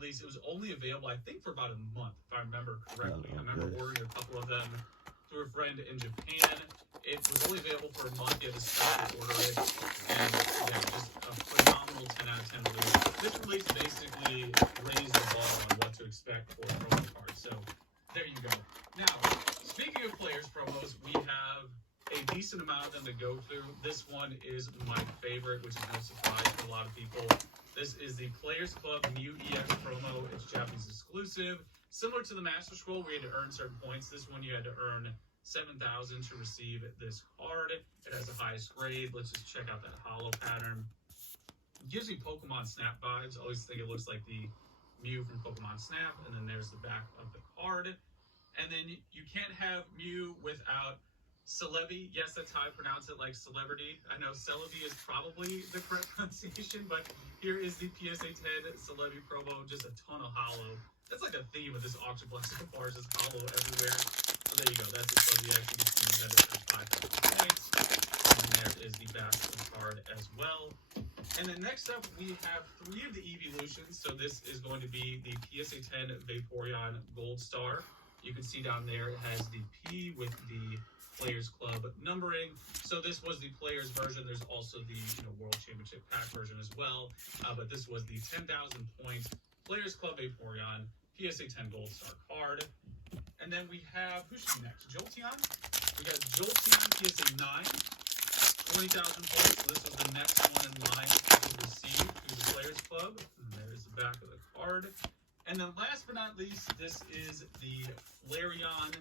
release, it was only available, I think, for about a month, if I remember correctly. I remember ordering a couple of them through a friend in Japan. It was only available for a month. You had to special order it. And yeah, just a phenomenal 10 out of 10 release. This release basically raised the bar on what to expect for promo cards. So there you go. Now, speaking of players promos, we have a decent amount of them to go through. This one is my favorite, which is no surprise for a lot of people. This is the Players Club Mew EX promo. It's Japanese exclusive. Similar to the Master Scroll, where you had to earn certain points. This one you had to earn 7,000 to receive this card. It has the highest grade. Let's just check out that holo pattern. It gives me Pokemon Snap vibes. I always think it looks like the Mew from Pokemon Snap. And then there's the back of the card. And then you can't have Mew without Celebi. Yes, that's how I pronounce it, like celebrity. I know Celebi is probably the correct pronunciation, but here is the PSA 10 Celebi promo. Just a ton of holo. That's like a theme of this auction block so far, just holo everywhere. So there you go. That's the Celebi. You can see that it has 5,000 points. And there is the back of the card as well. And then next up, we have 3 of the evolutions. So this is going to be the PSA 10 Vaporeon Gold Star. You can see down there it has the P with the Players Club numbering. So this was the Players version. There's also the World Championship Pack version as well. But this was the 10,000 point Players Club Vaporeon PSA 10 Gold Star card. And then we have, who should be next? Jolteon? We got Jolteon PSA 9, 20,000 points. So this was the next one in line to receive through the Players Club. And there's the back of the card. And then last but not least, this is the Flareon.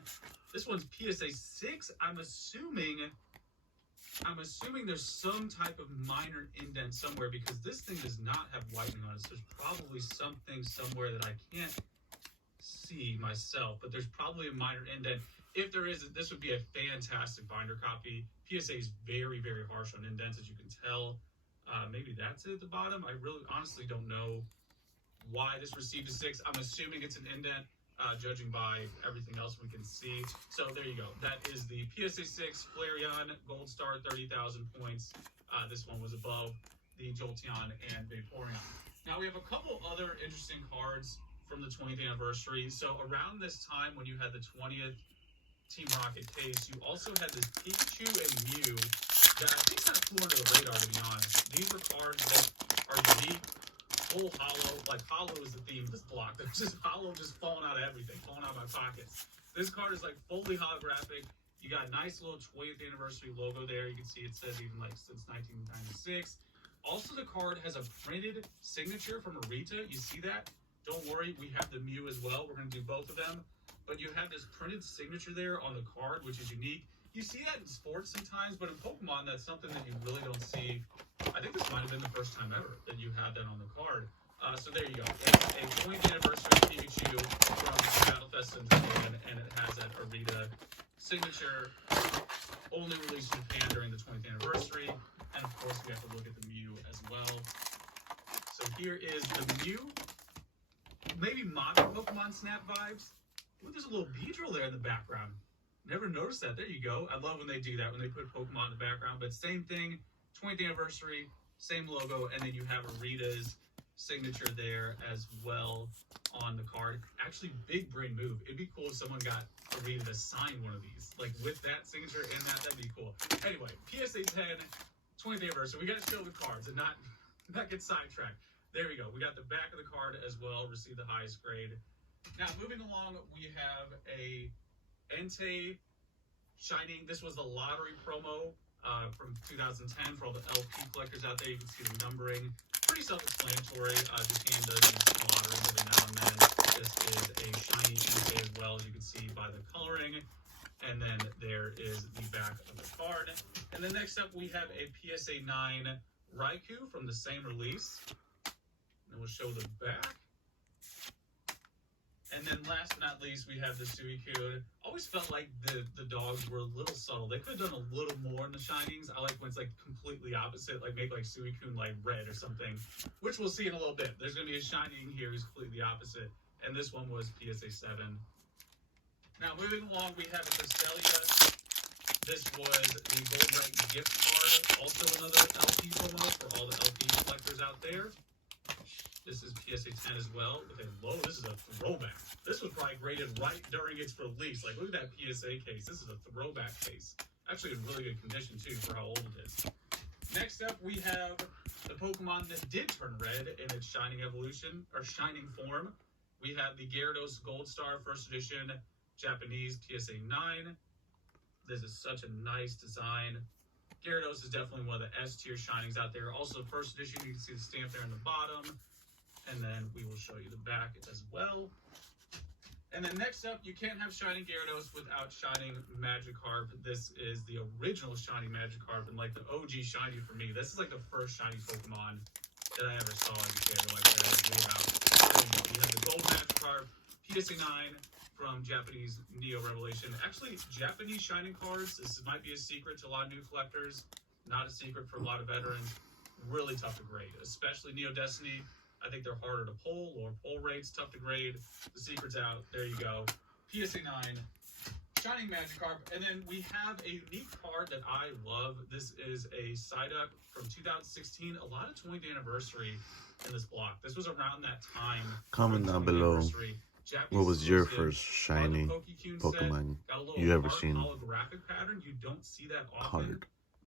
This one's PSA 6. I'm assuming there's some type of minor indent somewhere because this thing does not have whitening on it. So there's probably something somewhere that I can't see myself, but there's probably a minor indent. If there is, this would be a fantastic binder copy. PSA is very, very harsh on indents, as you can tell. Maybe that's it at the bottom. I really honestly don't know why this received a 6. I'm assuming it's an indent, judging by everything else we can see. So there you go. That is the PSA 6 Flareon Gold Star, 30,000 points. This one was above the Jolteon and Vaporeon. Now we have a couple other interesting cards from the 20th anniversary. So around this time when you had the 20th Team Rocket case, you also had this Pikachu and Mew that I think kind of flew under the radar, to be honest. These were cards that are unique. Full holo, like holo is the theme of this block. There's just holo just falling out of everything, falling out of my pockets. This card is like fully holographic. You got a nice little 20th anniversary logo there. You can see it says even like since 1996. Also, the card has a printed signature from Arita. You see that? Don't worry, we have the Mew as well. We're going to do both of them. But you have this printed signature there on the card, which is unique. You see that in sports sometimes, but in Pokemon, that's something that you really don't see. I think this might have been the first time ever that you have that on the card. So there you go. It's a 20th anniversary Pikachu from Battlefest in Japan, and it has that Arita signature. Only released in Japan during the 20th anniversary. And of course, we have to look at the Mew as well. So here is the Mew. Maybe modern Pokemon Snap vibes. Ooh, there's a little Beedrill there in the background. Never noticed that. There you go. I love when they do that, when they put Pokemon in the background. But same thing, 20th anniversary, same logo, and then you have Arita's signature there as well on the card. Actually, big brain move. It'd be cool if someone got Arita to sign one of these. Like with that signature and that'd be cool. Anyway, PSA 10, 20th anniversary. We got to show the cards and not get sidetracked. There we go. We got the back of the card as well, received the highest grade. Now, moving along, we have a Entei Shining. This was the lottery promo from 2010 for all the LP collectors out there. You can see the numbering. Pretty self-explanatory. Japan does use lotteries every now and then. This is a shiny Entei as well, as you can see by the coloring. And then there is the back of the card. And then next up, we have a PSA 9 Raikou from the same release. And we'll show the back. And then last but not least, we have the Suicune. Always felt like the dogs were a little subtle. They could have done a little more in the Shinings. I like when it's like completely opposite, like make like Suicune like red or something, which we'll see in a little bit. There's going to be a Shining here who's completely opposite. And this one was PSA 7. Now, moving along, we have a Cresselia. This was the Gold Rank gift card. Also another LP promo for all the LP collectors out there. This is PSA 10 as well with a low. This is a throwback. This was probably graded right during its release. Like, look at that PSA case. This is a throwback case. Actually in really good condition, too, for how old it is. Next up, we have the Pokemon that did turn red in its Shining evolution, or Shining form. We have the Gyarados Gold Star First Edition Japanese PSA 9. This is such a nice design. Gyarados is definitely one of the S-tier Shinings out there. Also, First Edition, you can see the stamp there on the bottom. And then we will show you the back as well. And then next up, you can't have Shining Gyarados without Shining Magikarp. This is the original Shining Magikarp and like the OG Shiny for me. This is like the first Shiny Pokemon that I ever saw in the channel like that. We have the Gold Magikarp, PSA 9 from Japanese Neo Revelation. Actually, Japanese Shining cards, this might be a secret to a lot of new collectors. Not a secret for a lot of veterans. Really tough to grade, especially Neo Destiny. I think they're harder to pull, lower pull rates, tough to grade. The secret's out. There you go. PSA 9, Shining Magikarp. And then we have a unique card that I love. This is a Psyduck from 2016. A lot of 20th anniversary in this block. This was around that time. Comment down below. What was your first shiny Pokemon you ever seen? Holographic pattern. You don't see that often. Card.